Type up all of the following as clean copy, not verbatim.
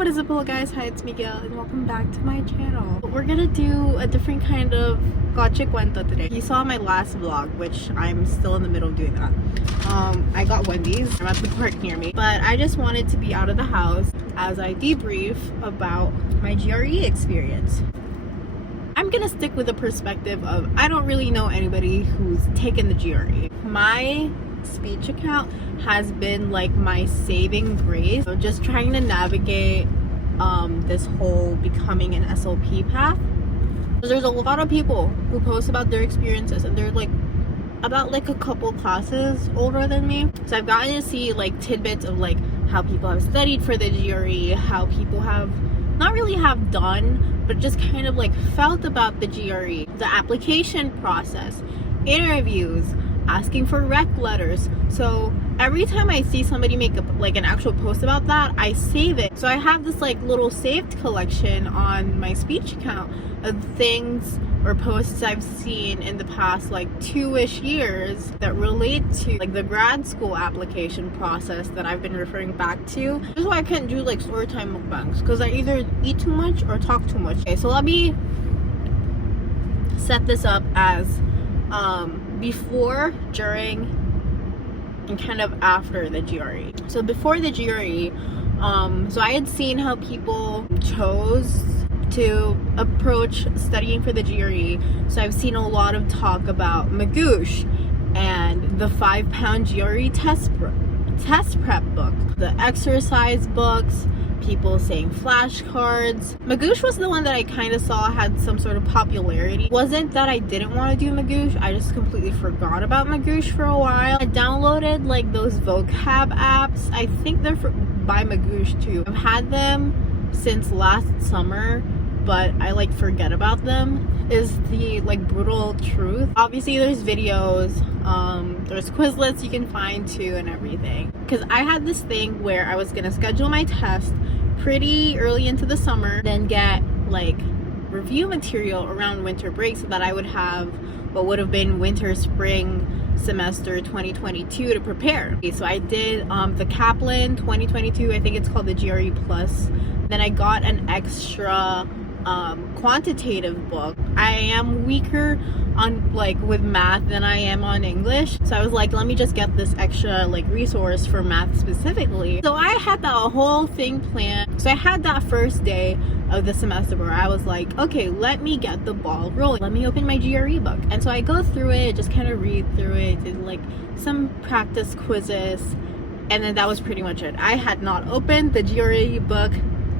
what is up, hello guys, hi, it's Miguel and welcome back to my channel. We're gonna do a different kind of Gotcha Cuento today. You saw my last vlog, which I'm still in the middle of doing that. I got Wendy's. I'm at the park near me, but I just wanted to be out of the house as I debrief about my GRE experience. I'm gonna stick with the perspective of I don't really know anybody who's taken the GRE. My speech account has been like my saving grace. So just trying to navigate this whole becoming an SLP path. There's a lot of people who post about their experiences, and they're like about like a couple classes older than me. So I've gotten to see like tidbits of like how people have studied for the GRE, how people have not really have done, but just kind of like felt about the GRE, the application process, interviews, asking for rec letters. So every time I see somebody make like an actual post about that, I save it. So I have this like little saved collection on my speech account of things or posts I've seen in the past like 2-ish years that relate to like the grad school application process that I've been referring back to. This is why I can't do like story time mukbangs, because I either eat too much or talk too much. Okay, so let me set this up as before, during, and kind of after the GRE. So before the GRE, so I had seen how people chose to approach studying for the GRE. So I've seen a lot of talk about Magoosh and the 5-pound GRE test prep book, the exercise books, people saying flashcards. Magoosh was the one that I kind of saw had some sort of popularity. It wasn't that I didn't want to do Magoosh, I just completely forgot about Magoosh for a while. I downloaded like those vocab apps. I think they're by Magoosh too. I've had them since last summer, but I like forget about them, is the like brutal truth. Obviously there's videos, there's Quizlets you can find too and everything. Because I had this thing where I was gonna schedule my test pretty early into the summer, then get like review material around winter break so that I would have what would have been winter spring semester 2022 to prepare. Okay, so I did the Kaplan 2022, I think it's called the GRE Plus. Then I got an extra quantitative book. I am weaker on like with math than I am on English, so I was like, let me just get this extra like resource for math specifically. So I had that whole thing planned. So I had that first day of the semester where I was like, okay, let me get the ball rolling, let me open my GRE book. And so I go through it, just kind of read through it, did like some practice quizzes, and then that was pretty much it. I had not opened the GRE book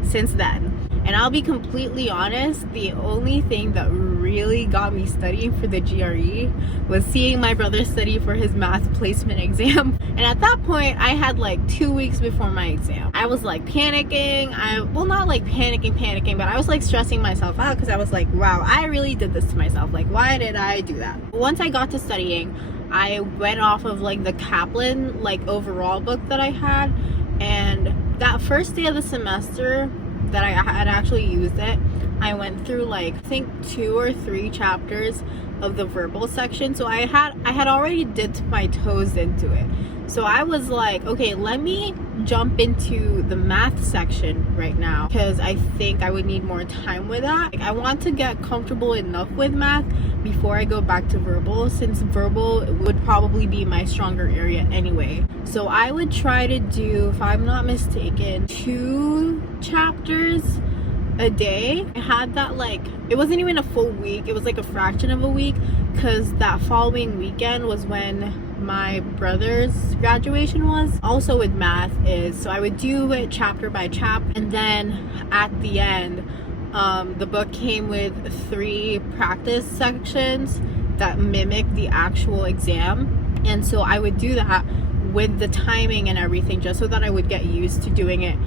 since then. And I'll be completely honest, the only thing that really got me studying for the GRE was seeing my brother study for his math placement exam. And at that point, I had like 2 weeks before my exam. I was like panicking. Well, not like panicking, but I was like stressing myself out because I was like, wow, I really did this to myself. Like, why did I do that? Once I got to studying, I went off of like the Kaplan like overall book that I had. And that first day of the semester that I had actually used it, I went through like I think 2 or 3 chapters of the verbal section. So I had already dipped my toes into it. So I was like, okay, let me jump into the math section right now, because I think I would need more time with that. Like, I want to get comfortable enough with math before I go back to verbal, since verbal would probably be my stronger area anyway. So I would try to do, if I'm not mistaken, 2 chapters a day. I had that like, it wasn't even a full week, it was like a fraction of a week, because that following weekend was when my brother's graduation was. Also with math is, so I would do it chapter by chapter, and then at the end the book came with 3 practice sections that mimic the actual exam, and so I would do that with the timing and everything, just so that I would get used to doing it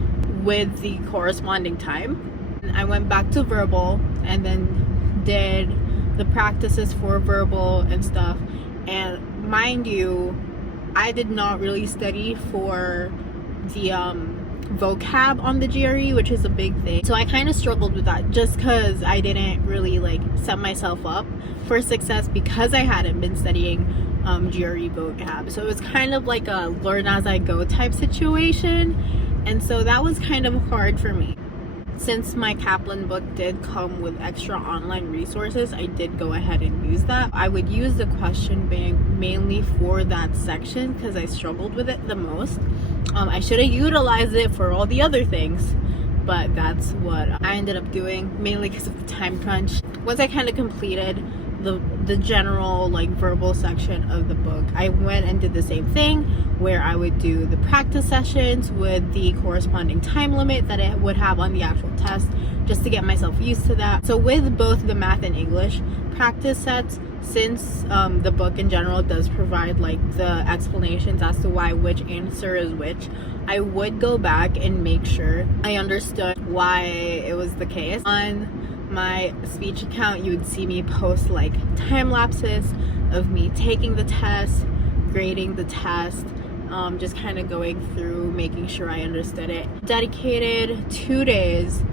with the corresponding time. I went back to verbal and then did the practices for verbal and stuff. And mind you, I did not really study for the vocab on the GRE, which is a big thing. So I kind of struggled with that just because I didn't really like set myself up for success because I hadn't been studying GRE vocab. So it was kind of like a learn as I go type situation. And so that was kind of hard for me. since my Kaplan book did come with extra online resources, I did go ahead and use that. I would use the question bank mainly for that section because I struggled with it the most. I should have utilized it for all the other things, but that's what I ended up doing, mainly because of the time crunch. Once I kind of completed the general like verbal section of the book, I went and did the same thing where I would do the practice sessions with the corresponding time limit that it would have on the actual test, just to get myself used to that. So with both the math and English practice sets, since the book in general does provide like the explanations as to why which answer is which, I would go back and make sure I understood why it was the case. On my speech account, you would see me post like time lapses of me taking the test, grading the test, just kind of going through making sure I understood it. Dedicated 2 days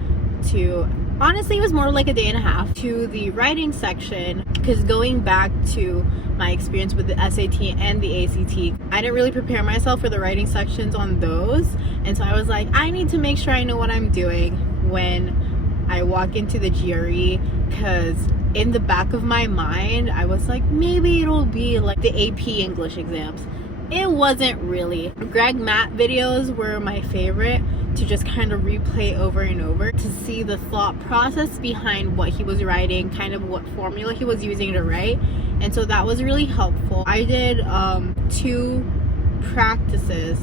to, honestly it was more like a day and a half, to the writing section, because going back to my experience with the SAT and the ACT, I didn't really prepare myself for the writing sections on those, and so I was like, I need to make sure I know what I'm doing when I walk into the GRE, because in the back of my mind I was like, maybe it'll be like the AP English exams. It wasn't really. Greg Matt videos were my favorite to just kind of replay over and over to see the thought process behind what he was writing, kind of what formula he was using to write, and so that was really helpful. I did 2 practices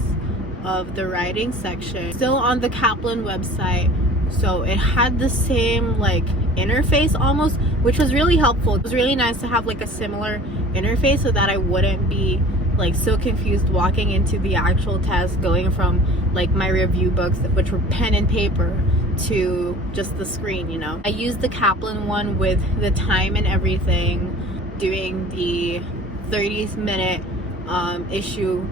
of the writing section still on the Kaplan website, so it had the same like interface almost, which was really helpful. It was really nice to have like a similar interface so that I wouldn't be like so confused walking into the actual test, going from like my review books, which were pen and paper, to just the screen, you know. I used the Kaplan one with the time and everything, doing the 30-minute issue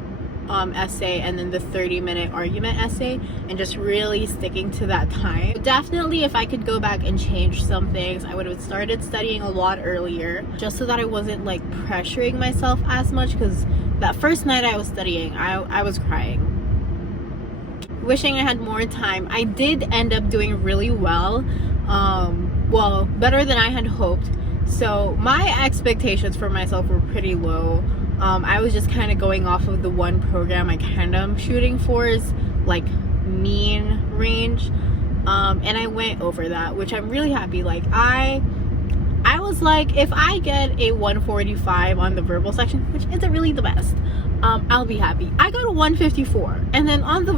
essay and then the 30-minute argument essay, and just really sticking to that time. Definitely, if I could go back and change some things, I would have started studying a lot earlier, just so that I wasn't like pressuring myself as much, because that first night I was studying, I was crying, wishing I had more time. I did end up doing really well, well, better than I had hoped. So my expectations for myself were pretty low. I was just kind of going off of the one program I kind of am shooting for is like mean range, and I went over that, which I'm really happy. Like I was like, if I get a 145 on the verbal section, which isn't really the best, I'll be happy. I got a 154, and then on the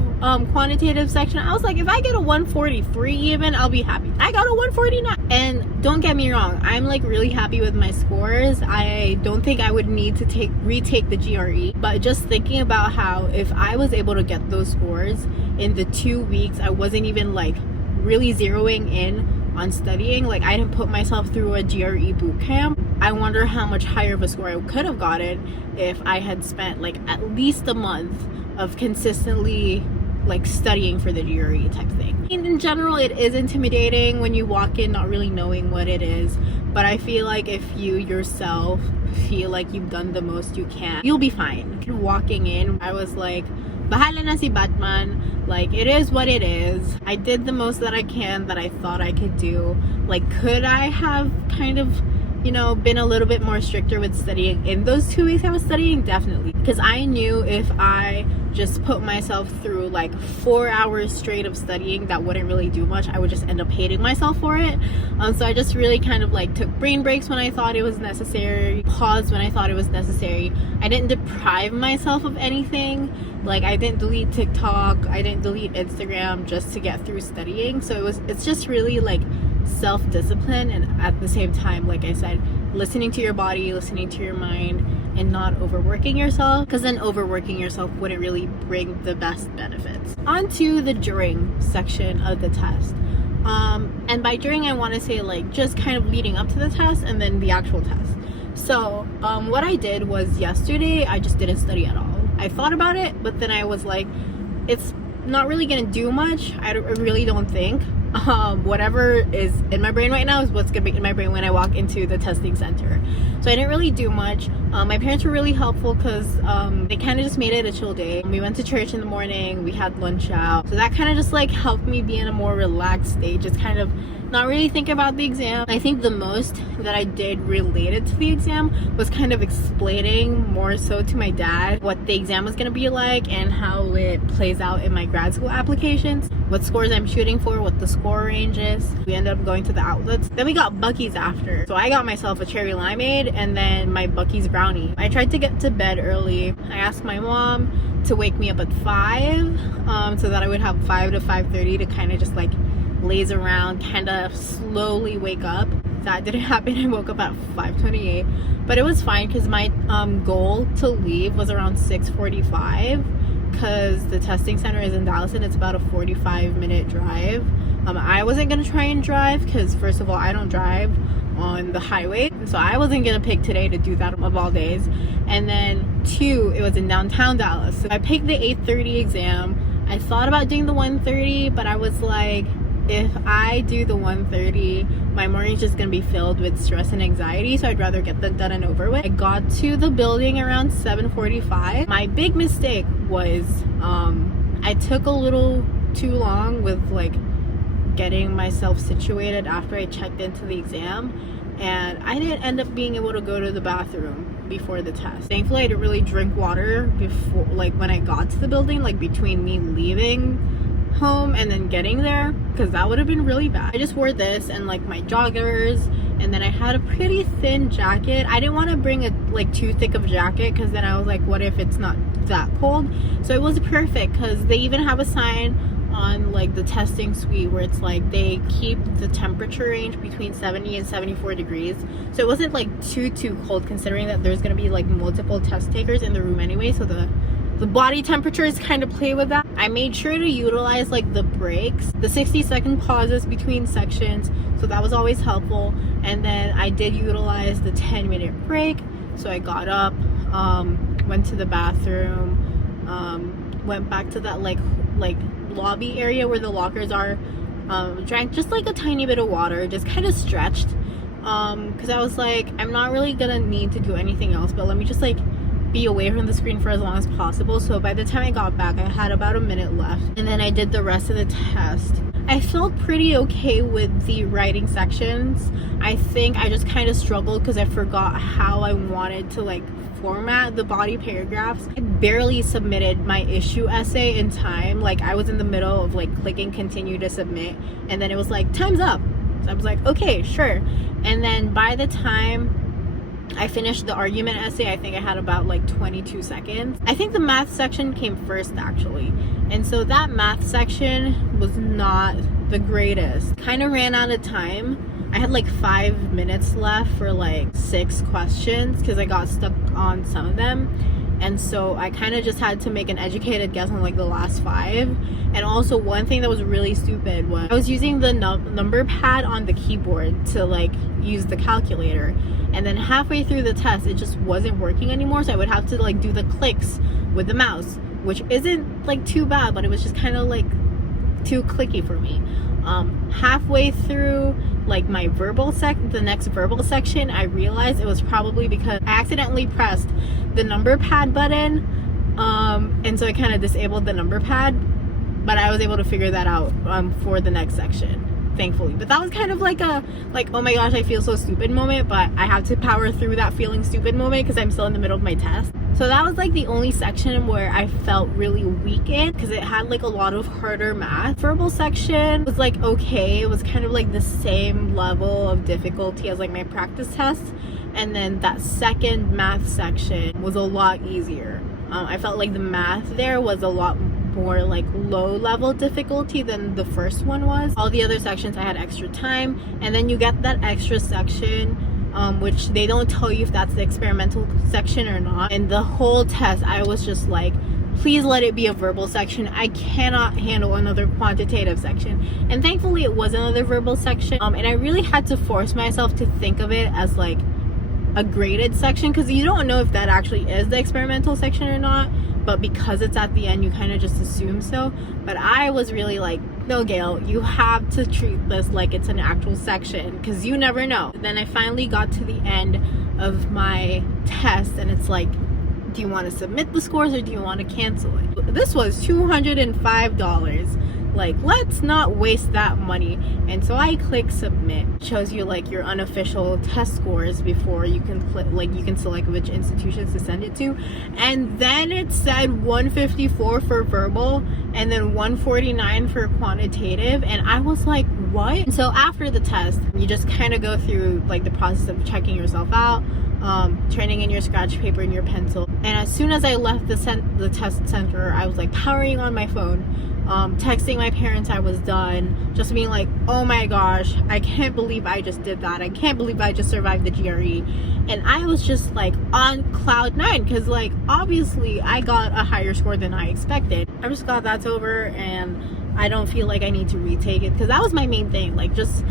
quantitative section, I was like, if I get a 143 even, I'll be happy. I got a 149, and don't get me wrong, I'm like really happy with my scores. I don't think I would need to retake the GRE, but just thinking about how if I was able to get those scores in the 2 weeks, I wasn't even like really zeroing in on studying, like I didn't put myself through a GRE boot camp. I wonder how much higher of a score I could have gotten if I had spent like at least a month of consistently like studying for the GRE type thing. In general, it is intimidating when you walk in not really knowing what it is, but I feel like if you yourself feel like you've done the most you can, you'll be fine. Walking in, I was like, bahala na si Batman, like it is what it is. I did the most that I can that I thought I could do. Like, could I have kind of, you know, been a little bit more stricter with studying in those 2 weeks I was studying? Definitely, because I knew if I just put myself through like 4 hours straight of studying, that wouldn't really do much. I would just end up hating myself for it. So I just really kind of like took brain breaks when I thought it was necessary, paused when I thought it was necessary. I didn't deprive myself of anything. Like I didn't delete TikTok, I didn't delete Instagram just to get through studying. So it's just really like self-discipline, and at the same time, like I said, listening to your body, listening to your mind, and not overworking yourself, because then overworking yourself wouldn't really bring the best benefits. On to the during section of the test, and by during I want to say like just kind of leading up to the test and then the actual test. So what I did was yesterday I just didn't study at all. I thought about it, but then I was like, it's not really gonna do much. I really don't think. Whatever is in my brain right now is what's gonna be in my brain when I walk into the testing center. So I didn't really do much. My parents were really helpful because they kind of just made it a chill day. We went to church in the morning, we had lunch out, so that kind of just like helped me be in a more relaxed state, just kind of not really think about the exam. I think the most that I did related to the exam was kind of explaining more so to my dad what the exam was going to be like and how it plays out in my grad school applications, what scores I'm shooting for, what the score range is. We ended up going to the outlets. Then we got Buc-ee's after. So I got myself a cherry limeade and then my Buc-ee's brownie. I tried to get to bed early. I asked my mom to wake me up at 5 so that I would have 5 to 5:30 to kind of just like laze around, kind of slowly wake up. That didn't happen. I woke up at 5:28, but it was fine because my goal to leave was around 6:45 because the testing center is in Dallas and it's about a 45-minute drive. I wasn't gonna try and drive because first of all, I don't drive on the highway, so I wasn't gonna pick today to do that of all days. And then 2, it was in downtown Dallas, so I picked the 8:30 exam. I thought about doing the 1:30, but I was like, if I do the 1:30, my morning's just gonna be filled with stress and anxiety, so I'd rather get that done and over with. I got to the building around 7:45. My big mistake was I took a little too long with like getting myself situated after I checked into the exam, and I didn't end up being able to go to the bathroom before the test. Thankfully, I didn't really drink water before, like when I got to the building, like between me leaving home and then getting there, because that would have been really bad. I just wore this and like my joggers, and then I had a pretty thin jacket. I didn't want to bring a like too thick of a jacket because then I was like, what if it's not that cold? So it was perfect because they even have a sign on like the testing suite where it's like they keep the temperature range between 70 and 74 degrees, so it wasn't like too cold considering that there's going to be like multiple test takers in the room anyway, so the body temperatures kind of play with that. I made sure to utilize like the breaks, the 60-second pauses between sections, so that was always helpful. And then I did utilize the 10-minute break, so I got up, went to the bathroom, went back to that like lobby area where the lockers are, drank just like a tiny bit of water, just kind of stretched because I was like, I'm not really gonna need to do anything else, but let me just like be away from the screen for as long as possible. So by the time I got back, I had about a minute left, and then I did the rest of the test. I felt pretty okay with the writing sections. I think I just kind of struggled because I forgot how I wanted to like format the body paragraphs. I barely submitted my issue essay in time. Like I was in the middle of like clicking continue to submit, and then it was like time's up. So I was like, okay, sure. And then by the time I finished the argument essay, I think I had about like 22 seconds. I think the math section came first actually, and so that math section was not the greatest. Kind of ran out of time. I had like 5 minutes left for like 6 questions because I got stuck on some of them, and so I kind of just had to make an educated guess on like the last 5. And also one thing that was really stupid was I was using the number pad on the keyboard to like use the calculator, and then halfway through the test it just wasn't working anymore, so I would have to like do the clicks with the mouse, which isn't like too bad, but it was just kind of like too clicky for me. Halfway through like my the next verbal section, I realized it was probably because I accidentally pressed the number pad button, and so I kind of disabled the number pad, but I was able to figure that out for the next section, thankfully. But that was kind of like a oh my gosh, I feel so stupid moment, but I have to power through that feeling stupid moment because I'm still in the middle of my test. So that was like the only section where I felt really weak in because it had like a lot of harder math. Verbal section was like okay, it was kind of like the same level of difficulty as like my practice tests, and then that second math section was a lot easier. I felt like the math there was a lot more like low level difficulty than the first one was. All the other sections I had extra time, and then you get that extra section which they don't tell you if that's the experimental section or not. And the whole test I was just like, please let it be a verbal section. I cannot handle another quantitative section. And thankfully it was another verbal section, and I really had to force myself to think of it as like a graded section because you don't know if that actually is the experimental section or not, but because it's at the end you kind of just assume so. But I was really like no, Gail, you have to treat this like it's an actual section, because you never know. Then I finally got to the end of my test, and it's like, do you want to submit the scores or do you want to cancel it? This was $205. Like, let's not waste that money. And so I click submit. It shows you like your unofficial test scores before you can click, like you can select which institutions to send it to. And then it said 154 for verbal and then 149 for quantitative, and I was like, what? So after the test, you just kind of go through like the process of checking yourself out, turning in your scratch paper and your pencil. And as soon as I left the test center, I was like powering on my phone, texting my parents I was done, just being like, oh my gosh, I can't believe I just did that. I can't believe I just survived the GRE. And I was just like on cloud 9, because like obviously I got a higher score than I expected. I'm just glad that's over, and I don't feel like I need to retake it, because that was my main thing. Like, just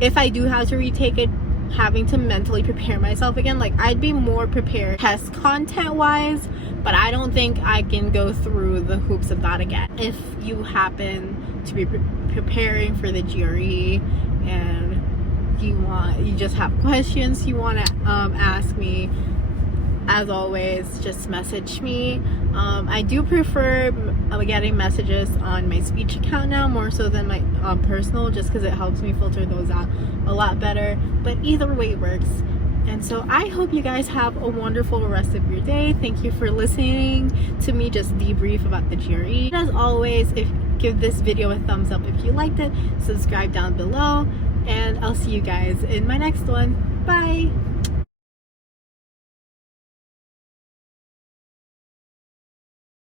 if I do have to retake it, having to mentally prepare myself again, like I'd be more prepared test content wise, but I don't think I can go through the hoops of that again. If you happen to be preparing for the GRE and you just have questions you want to ask me, as always, just message me. I do prefer getting messages on my speech account now more so than my personal, just because it helps me filter those out a lot better, but either way works. And so I hope you guys have a wonderful rest of your day. Thank you for listening to me just debrief about the GRE. As always, give this video a thumbs up if you liked it, subscribe down below, and I'll see you guys in my next one. Bye!